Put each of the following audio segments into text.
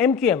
MQM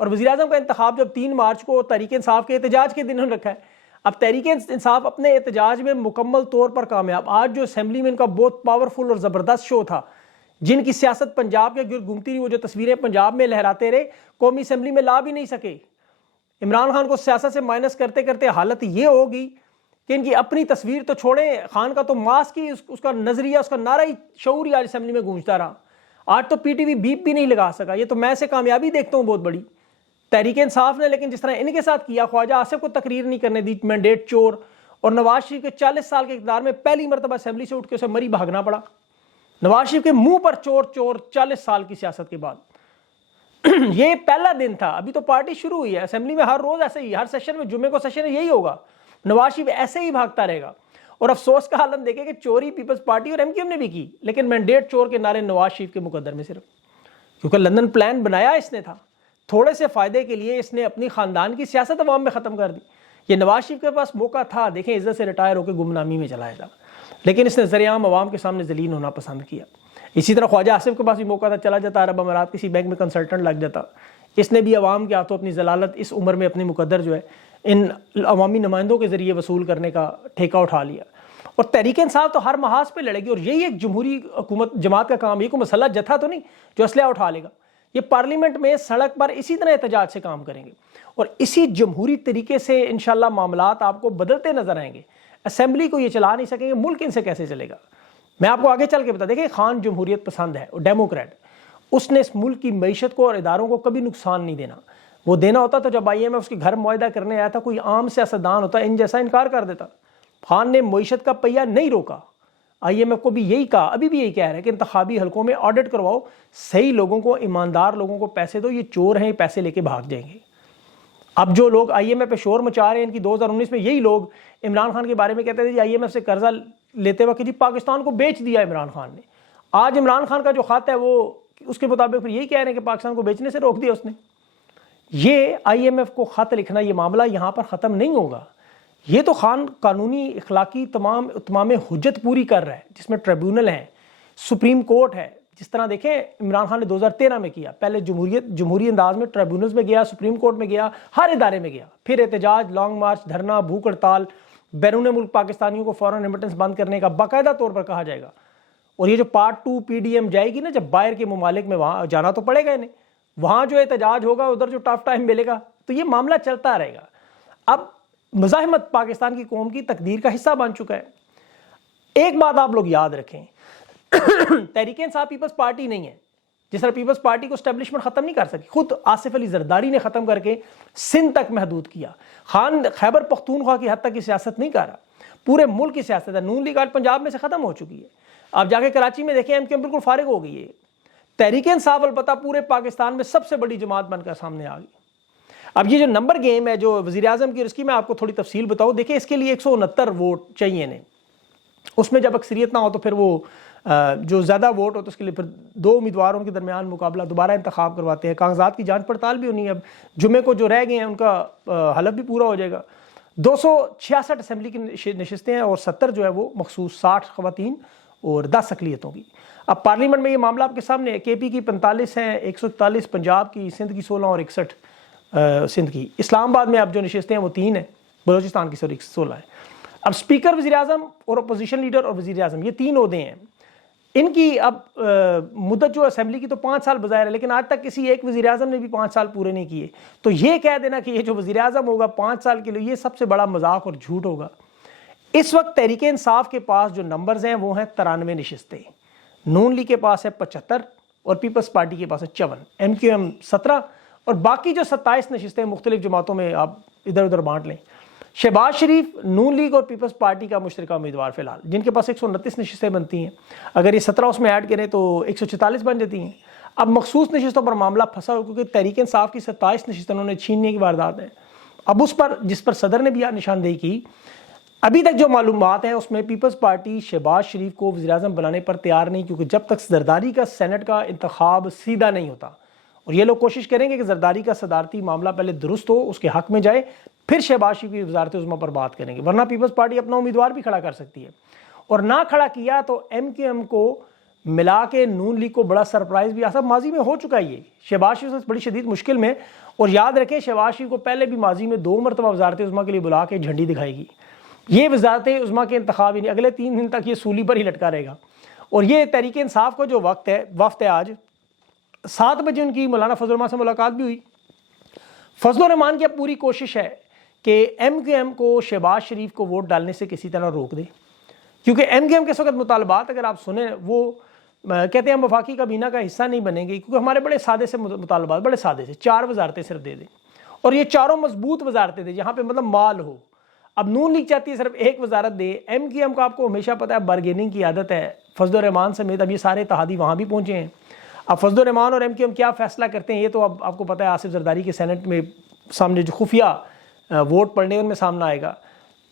اور وزیر اعظم کا انتخاب جب 3 مارچ کو تحریک انصاف کے احتجاج کے دن انہوں نے رکھا ہے. اب تحریک انصاف اپنے احتجاج میں مکمل طور پر کامیاب. آج جو اسمبلی میں ان کا بہت پاورفل اور زبردست شو تھا, جن کی سیاست پنجاب کے گرد گھومتی رہی, وہ جو تصویریں پنجاب میں لہراتے رہے, قومی اسمبلی میں لا بھی نہیں سکے. عمران خان کو سیاست سے مائنس کرتے کرتے حالت یہ ہوگی کہ ان کی اپنی تصویر تو چھوڑیں, خان کا تو ماسک ہی, اس کا نظریہ, اس کا نعرہ ہی, شعور ہی آج اسمبلی میں گونجتا رہا. آج تو پی ٹی وی بیپ بھی نہیں لگا سکا. یہ تو میں سے کامیابی دیکھتا ہوں بہت بڑی تحریک انصاف نے. لیکن جس طرح ان کے ساتھ کیا, خواجہ آصف کو تقریر نہیں کرنے دی, مینڈیٹ چور, اور نواز شریف کے 40 سال کے اقتدار میں پہلی مرتبہ اسمبلی سے اٹھ کے اسے مری بھاگنا پڑا. نواز شریف کے منہ پر چور چور 40 سال کی سیاست کے بعد. یہ پہلا دن تھا, ابھی تو پارٹی شروع ہوئی ہے. اسمبلی میں ہر روز ایسے ہی, ہر سیشن میں, جمعے کو سیشن یہی ہوگا, نواز شریف ایسے ہی بھاگتا رہے گا. اور افسوس کا عالم دیکھیں کہ چوری پیپلز پارٹی اور MQM نے بھی کی, لیکن مینڈیٹ چور کے نعرے نواز شریف کے مقدر میں صرف, کیونکہ لندن پلان بنایا اس نے تھا, تھوڑے سے فائدے کے لیے اس نے اپنی خاندان کی سیاست عوام میں ختم کر دی. یہ نواز شریف کے پاس موقع تھا, دیکھیں عزت سے ریٹائر ہو کے گمنامی میں چلا جاتا, لیکن اس نے ذریعہ عوام کے سامنے ذلیل ہونا پسند کیا. اسی طرح خواجہ آصف کے پاس بھی موقع تھا, چلا جاتا عرب امارات کسی بینک میں کنسلٹنٹ لگ جاتا. اس نے بھی عوام کے ہاتھوں اپنی ضلالت اس عمر میں اپنی مقدر جو ہے ان عوامی نمائندوں کے ذریعے وصول کرنے کا ٹھیکہ اٹھا لیا. اور تحریک انصاف تو ہر محاذ پہ لڑے گی, اور یہی ایک جمہوری حکومت جماعت کا کام. یہ کوئی مسلح جتھا تو نہیں جو اسلحہ اٹھا لے گا. یہ پارلیمنٹ میں سڑک پر اسی طرح احتجاج سے کام کریں گے, اور اسی جمہوری طریقے سے انشاءاللہ معاملات آپ کو بدلتے نظر آئیں گے. اسمبلی کو یہ چلا نہیں سکیں گے, ملک ان سے کیسے چلے گا؟ میں آپ کو آگے چل کے بتا دیں کہ خان جمہوریت پسند ہے اور ڈیموکریٹ. اس نے اس ملک کی معیشت کو اور اداروں کو کبھی نقصان نہیں دینا. وہ دینا ہوتا تو جب IMF اس کے گھر معاہدہ کرنے آیا تھا, کوئی عام سیاستدان ہوتا ان جیسا انکار کر دیتا. خان نے معیشت کا پہیہ نہیں روکا. IMF کو بھی یہی کہا, ابھی بھی یہی کہہ رہا ہے کہ انتخابی حلقوں میں آڈٹ کرواؤ, صحیح لوگوں کو, ایماندار لوگوں کو پیسے دو. یہ چور ہیں, پیسے لے کے بھاگ جائیں گے. اب جو لوگ IMF پہ شور مچا رہے ہیں, ان کی 2019 میں یہی لوگ عمران خان کے بارے میں کہتے تھے جی IMF سے قرضہ لیتے وقت جی پاکستان کو بیچ دیا عمران خان نے. آج عمران خان کا جو خط ہے وہ اس کے مطابق پھر یہی کہہ رہے ہیں کہ پاکستان کو بیچنے سے روک دیا اس نے. یہ IMF کو خط لکھنا, یہ معاملہ یہاں پر ختم نہیں ہوگا. یہ تو خان قانونی اخلاقی تمام حجت پوری کر رہا ہے, جس میں ٹریبیونل ہیں, سپریم کورٹ ہے. جس طرح دیکھیں عمران خان نے 2013 میں کیا, پہلے جمہوری انداز میں ٹریبیونلز میں گیا, سپریم کورٹ میں گیا, ہر ادارے میں گیا, پھر احتجاج, لانگ مارچ, دھرنا, بھوک ہڑتال, بیرون ملک پاکستانیوں کو فوراً ریمیٹنس بند کرنے کا باقاعدہ طور پر کہا جائے گا. اور یہ جو پارٹ 2 PDM جائے گی نا, جب باہر کے ممالک میں, وہاں جانا تو پڑے گا انہیں, وہاں جو احتجاج ہوگا, ادھر جو ٹف ٹائم ملے گا, تو یہ معاملہ چلتا رہے گا. اب مزاحمت پاکستان کی قوم کی تقدیر کا حصہ بن چکا ہے. ایک بات آپ لوگ یاد رکھیں, تحریک انصاف پیپلز پارٹی نہیں ہے. جس طرح پیپلز پارٹی کو اسٹیبلشمنٹ ختم نہیں کر سکی, خود آصف علی زرداری نے ختم کر کے سندھ تک محدود کیا. خان خیبر پختونخوا کی حد تک کی سیاست نہیں کر رہا, پورے ملک کی سیاست ہے. نون لیگ آج پنجاب میں سے ختم ہو چکی ہے. آپ جا کے کراچی میں دیکھیں, MQM بالکل فارغ ہو گئی ہے. تحریک انصاف البتہ پورے پاکستان میں سب سے بڑی جماعت بن کر سامنے آ گئی. اب یہ جو نمبر گیم ہے جو وزیر اعظم کی, اس کی میں آپ کو تھوڑی تفصیل بتاؤں. دیکھیں اس کے لیے 169 ووٹ چاہیے انہیں. اس میں جب اکثریت نہ ہو تو پھر وہ جو زیادہ ووٹ ہو تو اس کے لیے پھر 2 امیدواروں کے درمیان مقابلہ, دوبارہ انتخاب کرواتے ہیں. کاغذات کی جانچ پڑتال بھی ہونی ہے. اب جمعے کو جو رہ گئے ہیں ان کا حلف بھی پورا ہو جائے گا. 266 اسمبلی کی نشستیں ہیں اور 70 جو ہے وہ مخصوص 60 خواتین اور 10 اقلیتوں کی. اب پارلیمنٹ میں یہ معاملہ آپ کے سامنے ہے. KP کی 45 ہیں, 144 پنجاب کی, سندھ کی 16 اور 61 سندھ کی. اسلام آباد میں اب جو نشستیں ہیں وہ 3 ہیں, بلوچستان کی 16 ہیں. اب اسپیکر وزیر اعظم اور اپوزیشن لیڈر اور وزیر اعظم, یہ 3 عہدے ہیں. ان کی اب مدت جو اسمبلی کی تو 5 سال بظاہر ہے, لیکن آج تک کسی ایک وزیر اعظم نے بھی 5 سال پورے نہیں کیے. تو یہ کہہ دینا کہ یہ جو وزیر اعظم ہوگا 5 سال کے لیے, یہ سب سے بڑا مذاق اور جھوٹ ہوگا. اس وقت تحریک انصاف کے پاس جو نمبرز ہیں وہ ہیں 93 نشستیں, نون لیگ کے پاس ہے 75 اور پیپلز پارٹی کے پاس ہے 54, MQM 17 اور باقی جو 27 نشستیں مختلف جماعتوں میں آپ ادھر ادھر بانٹ لیں. شہباز شریف نون لیگ اور پیپلز پارٹی کا مشترکہ امیدوار فی الحال, جن کے پاس 129 نشستیں بنتی ہیں. اگر یہ 17 اس میں ایڈ کریں تو 144 بن جاتی ہیں. اب مخصوص نشستوں پر معاملہ پھنسا ہو کیونکہ تحریک انصاف کی 27 نشستیں انہوں نے چھیننے کی واردات ہیں. اب اس پر جس پر صدر نے بھی نشاندہی کی, ابھی تک جو معلومات ہیں اس میں پیپلز پارٹی شہباز شریف کو وزیر اعظم بنانے پر تیار نہیں, کیونکہ جب تک زرداری کا سینٹ کا انتخاب سیدھا نہیں ہوتا, اور یہ لوگ کوشش کریں گے کہ زرداری کا صدارتی معاملہ پہلے درست ہو, اس کے حق میں جائے, پھر شہباز شریف کی وزارت عظمیٰ پر بات کریں گے. ورنہ پیپلز پارٹی اپنا امیدوار بھی کھڑا کر سکتی ہے, اور نہ کھڑا کیا تو MQM کو ملا کے نون لیگ کو بڑا سرپرائز بھی آسا ماضی میں ہو چکا ہے. یہ شہباز شریف بڑی شدید مشکل میں, اور یاد رکھیں شہباز شریف کو پہلے بھی ماضی میں 2 مرتبہ وزارت عظمیٰ کے لیے بلا کے جھنڈی دکھائے گی. یہ وزارت عظمیٰ کے انتخاب ہی نہیں, اگلے 3 دن تک یہ سولی پر ہی لٹکا رہے گا. اور یہ تحریک انصاف کا جو وفد ہے آج 7 بجے ان کی مولانا فضل الرحمان سے ملاقات بھی ہوئی. فضل الرحمان کی اب پوری کوشش ہے کہ ایم کیو ایم کو شہباز شریف کو ووٹ ڈالنے سے کسی طرح روک دے, کیونکہ ایم کیو ایم کے اس وقت مطالبات اگر آپ سنیں وہ کہتے ہیں ہم وفاقی کابینہ کا حصہ نہیں بنیں گے, کیونکہ ہمارے بڑے سادے سے مطالبات, بڑے سادے سے 4 وزارتیں صرف دے دیں, اور یہ چاروں مضبوط وزارتیں دیں جہاں پہ مطلب مال ہو. اب نون لیگ چاہتی ہے صرف ایک وزارت دے. ایم کیو ایم کو آپ کو ہمیشہ پتہ ہے بارگیننگ کی عادت ہے, فضل الرحمان سمیت اب یہ سارے اتحادی وہاں بھی پہنچے ہیں. اب فضل الرحمان اور ایم کیو ایم کیا فیصلہ کرتے ہیں یہ تو اب آپ کو پتہ ہے آصف زرداری کے سینٹ میں سامنے جو خفیہ ووٹ پڑنے ان میں سامنا آئے گا.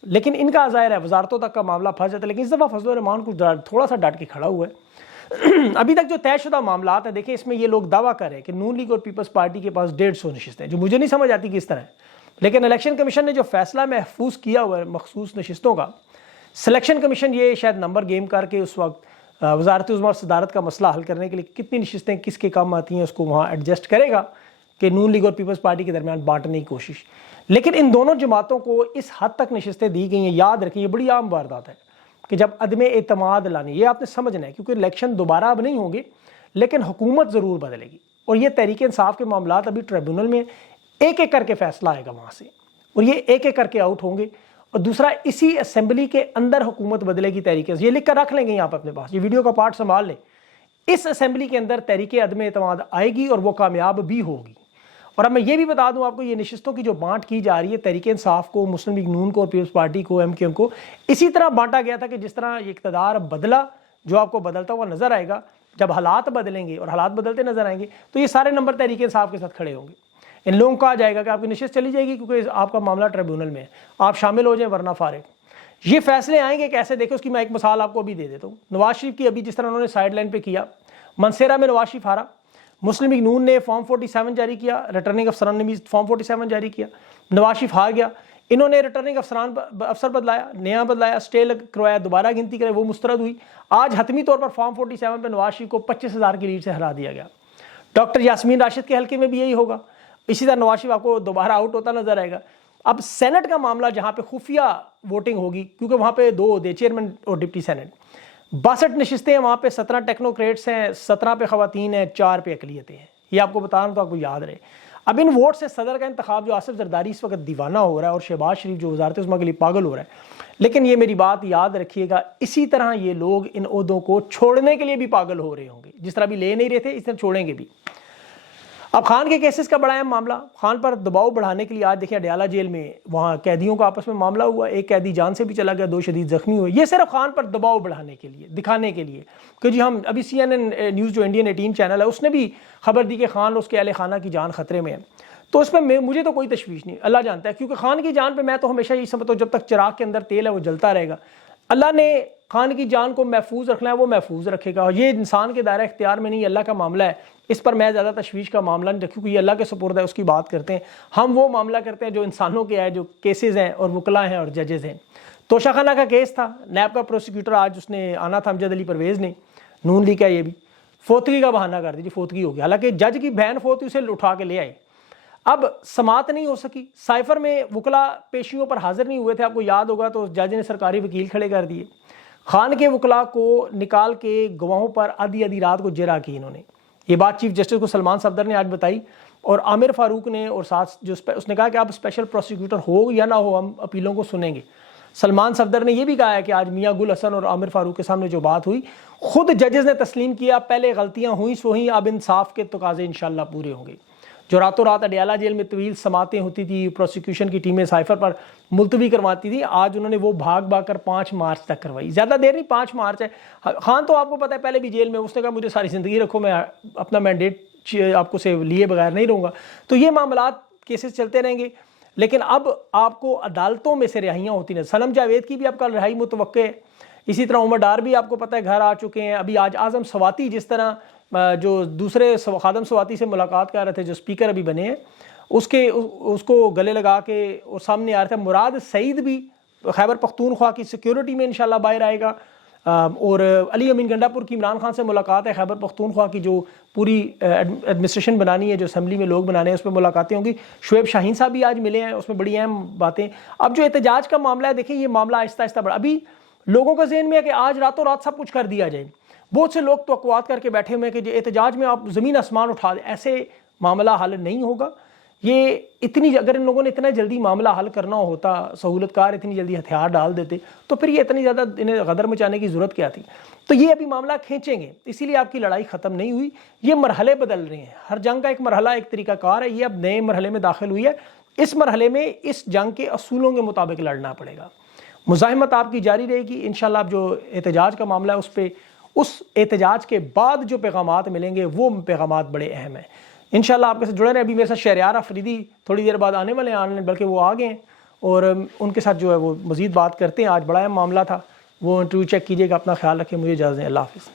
لیکن ان کا ظاہر ہے وزارتوں تک کا معاملہ پھنس جاتا ہے, لیکن اس دفعہ فضل الرحمان کو تھوڑا سا ڈٹ کے کھڑا ہوا ہے. ابھی تک جو طے شدہ معاملات ہیں دیکھیں, اس میں یہ لوگ دعویٰ کر رہے ہیں کہ نون لیگ اور پیپلز پارٹی کے پاس 150 نشستیں, جو مجھے نہیں سمجھ آتی کس طرح ہے. لیکن الیکشن کمیشن نے جو فیصلہ محفوظ کیا ہوا ہے مخصوص نشستوں کا, سلیکشن کمیشن یہ شاید نمبر گیم کر کے اس وقت وزارت عظمیٰ اور صدارت کا مسئلہ حل کرنے کے لیے کتنی نشستیں کس کے کام آتی ہیں اس کو وہاں ایڈجسٹ کرے گا کہ نون لیگ اور پیپلز پارٹی کے درمیان بانٹنے کی کوشش. لیکن ان دونوں جماعتوں کو اس حد تک نشستیں دی گئی ہیں, یاد رکھیں یہ بڑی عام واردات ہے کہ جب عدم اعتماد لانی, یہ آپ نے سمجھنا ہے کیونکہ الیکشن دوبارہ اب نہیں ہوں گے لیکن حکومت ضرور بدلے گی. اور یہ تحریک انصاف کے معاملات ابھی ٹریبیونل میں ایک ایک کر کے فیصلہ آئے گا وہاں سے, اور یہ ایک ایک کر کے آؤٹ ہوں گے. اور دوسرا اسی اسمبلی کے اندر حکومت بدلے گی تحریک, یہ لکھ کر رکھ لیں گے آپ اپنے پاس, یہ ویڈیو کا پارٹ سنبھال لیں. اس اسمبلی کے اندر تحریک عدم اعتماد آئے گی اور وہ کامیاب بھی ہوگی. اور اب میں یہ بھی بتا دوں آپ کو, یہ نشستوں کی جو بانٹ کی جا رہی ہے تحریک انصاف کو, مسلم لیگ نون کو اور پیپلز پارٹی کو, ایم کیو ایم کو, اسی طرح بانٹا گیا تھا کہ جس طرح یہ اقتدار بدلا جو آپ کو بدلتا ہوا نظر آئے گا. جب حالات بدلیں گے اور حالات بدلتے نظر آئیں گے تو یہ سارے نمبر تحریک انصاف کے ساتھ کھڑے ہوں گے. ان لوگوں کو کہا جائے گا کہ آپ کی نشست چلی جائے گی کیونکہ آپ کا معاملہ ٹریبیونل میں ہے, آپ شامل ہو جائیں ورنہ فارغ. یہ فیصلے آئیں گے کیسے دیکھیں, اس کی میں ایک مثال آپ کو ابھی دے دیتا ہوں. نواز شریف کی ابھی جس طرح انہوں نے سائیڈ لائن پہ کیا, منصیرہ میں نواز شریف ہارا, مسلم لیگ نون نے فارم 47 جاری کیا, ریٹرننگ افسران نے بھی فارم 47 جاری کیا, نواز شریف ہار گیا. انہوں نے ریٹرننگ افسر بدلایا, نیا بدلایا, اسٹے کروایا, دوبارہ گنتی کرے, وہ مسترد ہوئی. آج حتمی طور پر فارم 47 پہ نواز شریف کو 25,000 کی لیڈ سے ہرا دیا گیا. ڈاکٹر یاسمین راشد کے حلقے میں بھی یہی ہوگا. اسی طرح نواز شریف آپ کو دوبارہ آؤٹ ہوتا نظر آئے گا. اب سینٹ کا معاملہ جہاں پہ خفیہ ووٹنگ ہوگی, کیونکہ وہاں پہ 2 عہدے چیئرمین اور ڈپٹی سینٹ, 62 نشستیں ہیں وہاں پہ, 17 ٹیکنوکریٹس ہیں, 17 پہ خواتین ہیں, 4 پہ اقلیتیں ہیں. یہ آپ کو بتا رہا ہوں تو آپ کو یاد رہے. اب ان ووٹ سے صدر کا انتخاب جو آصف زرداری اس وقت دیوانہ ہو رہا ہے اور شہباز شریف جو وزارت عظمیٰ کے لیے پاگل ہو رہا ہے, لیکن یہ میری بات یاد رکھیے گا, اسی طرح یہ لوگ ان عہدوں کو چھوڑنے کے لیے بھی پاگل ہو رہے ہوں گے. جس طرح بھی لے نہیں رہے تھے اس طرح چھوڑیں گے بھی. اب خان کے کیسز کا بڑا اہم معاملہ, خان پر دباؤ بڑھانے کے لیے آج دیکھیں اڈیالہ جیل میں وہاں قیدیوں کا آپس میں معاملہ ہوا, ایک قیدی جان سے بھی چلا گیا, 2 شدید زخمی ہوئے. یہ صرف خان پر دباؤ بڑھانے کے لیے, دکھانے کے لیے کہ جی ہم ابھی CNN نیوز جو انڈین 18 چینل ہے اس نے بھی خبر دی کہ خان اس کے اہل خانہ کی جان خطرے میں ہے. تو اس پہ مجھے تو کوئی تشویش نہیں, اللہ جانتا ہے, کیونکہ خان کی جان پہ میں تو ہمیشہ یہی سمجھتا ہوں جب تک چراغ کے اندر تیل ہے وہ جلتا رہے گا. اللہ نے خان کی جان کو محفوظ رکھنا ہے, وہ محفوظ رکھے گا. اور یہ انسان کے دائرہ اختیار میں نہیں, اللہ کا معاملہ ہے. اس پر میں زیادہ تشویش کا معاملہ نہیں رکھوں, کیونکہ یہ اللہ کے سپرد ہے, اس کی بات کرتے ہیں. ہم وہ معاملہ کرتے ہیں جو انسانوں کے ہے, جو کیسز ہیں اور وکلا ہیں اور ججز ہیں. توشہ خانہ کا کیس تھا, نیب کا پروسیکیوٹر آج اس نے آنا تھا, امجد علی پرویز نے, نون لیگ کا, یہ بھی فوتگی کا بہانہ کر دی, فوتگی ہو گئی. حالانکہ جج کی بہن فوت, اسے اٹھا کے لے آئے. اب سماعت نہیں ہو سکی, سائفر میں وکلا پیشیوں پر حاضر نہیں ہوئے تھے, آپ کو یاد ہوگا, تو جج نے سرکاری وکیل کھڑے کر دیے. خان کے وکلا کو نکال کے گواہوں پر آدھی رات کو جرا کی انہوں نے. یہ بات چیف جسٹس کو سلمان صفدر نے آج بتائی, اور عامر فاروق نے, اور ساتھ جو اس نے کہا کہ آپ اسپیشل پروسیکیوٹر ہو یا نہ ہو ہم اپیلوں کو سنیں گے. سلمان صفدر نے یہ بھی کہا ہے کہ آج میاں گل حسن اور عامر فاروق کے سامنے جو بات ہوئی, خود ججز نے تسلیم کیا, پہلے غلطیاں ہوئیں سو ہوئیں, اب انصاف کے تقاضے انشاءاللہ پورے ہوں گے. جو راتوں رات اڈیالہ جیل میں طویل سماعتیں ہوتی تھی, پروسیکیوشن کی ٹیمیں سائفر پر ملتوی کرواتی تھی, آج انہوں نے وہ بھاگ کر 5 مارچ تک کروائی. زیادہ دیر نہیں, 5 مارچ ہے. خان تو آپ کو پتہ ہے پہلے بھی جیل میں, اس نے کہا مجھے ساری زندگی رکھو, میں اپنا مینڈیٹ آپ کو سے لیے بغیر نہیں رہوں گا. تو یہ معاملات کیسز چلتے رہیں گے, لیکن اب آپ کو عدالتوں میں سے رہائیاں ہوتی ہیں. سنم جاوید کی بھی آپ کا رہائی متوقع ہے, اسی طرح عمر ڈار بھی آپ کو پتہ ہے گھر آ چکے ہیں. ابھی آج اعظم سواتی جس طرح جو دوسرے خادم سواتی سے ملاقات کر رہے تھے, جو اسپیکر ابھی بنے ہیں, اس کو گلے لگا کے اور سامنے آ رہا تھا. مراد سعید بھی خیبر پختونخوا کی سیکیورٹی میں انشاءاللہ باہر آئے گا. اور علی امین گنڈاپور کی عمران خان سے ملاقات ہے، خیبر پختونخوا کی جو پوری ایڈمنسٹریشن بنانی ہے، جو اسمبلی میں لوگ بنانے ہیں، اس پہ ملاقاتیں ہوں گی۔ شعیب شاہین صاحب بھی آج ملے ہیں، اس میں بڑی اہم باتیں۔ اب جو احتجاج کا معاملہ ہے، دیکھیں یہ معاملہ آہستہ آہستہ بڑھا، ابھی لوگوں کا ذہن میں ہے کہ آج راتوں رات سب کچھ کر دیا جائے۔ بہت سے لوگ توقعات کر کے بیٹھے ہوئے ہیں کہ احتجاج میں آپ زمین آسمان اٹھا دیں، ایسے معاملہ حل نہیں ہوگا۔ یہ اتنی اگر ان لوگوں نے اتنا جلدی معاملہ حل کرنا ہوتا، سہولت کار اتنی جلدی ہتھیار ڈال دیتے، تو پھر یہ اتنی زیادہ انہیں غدر مچانے کی ضرورت کیا تھی؟ تو یہ ابھی معاملہ کھینچیں گے، اسی لیے آپ کی لڑائی ختم نہیں ہوئی، یہ مرحلے بدل رہے ہیں۔ ہر جنگ کا ایک مرحلہ، ایک طریقہ کار ہے، یہ اب نئے مرحلے میں داخل ہوئی ہے۔ اس مرحلے میں اس جنگ کے اصولوں کے مطابق لڑنا پڑے گا۔ مزاحمت آپ کی جاری رہے گی انشاءاللہ۔ اب جو احتجاج کا معاملہ ہے، اس پہ اس احتجاج کے بعد جو پیغامات ملیں گے وہ پیغامات بڑے اہم ہیں۔ انشاءاللہ آپ کے ساتھ جڑے رہیں۔ ابھی میرے ساتھ شہریار آفریدی تھوڑی دیر بعد آنے والے ہیں، بلکہ وہ آ گئے ہیں، اور ان کے ساتھ جو ہے وہ مزید بات کرتے ہیں۔ آج بڑا اہم معاملہ تھا، وہ انٹرویو چیک کیجیے گا۔ اپنا خیال رکھیں، مجھے اجازت دیں، اللہ حافظ۔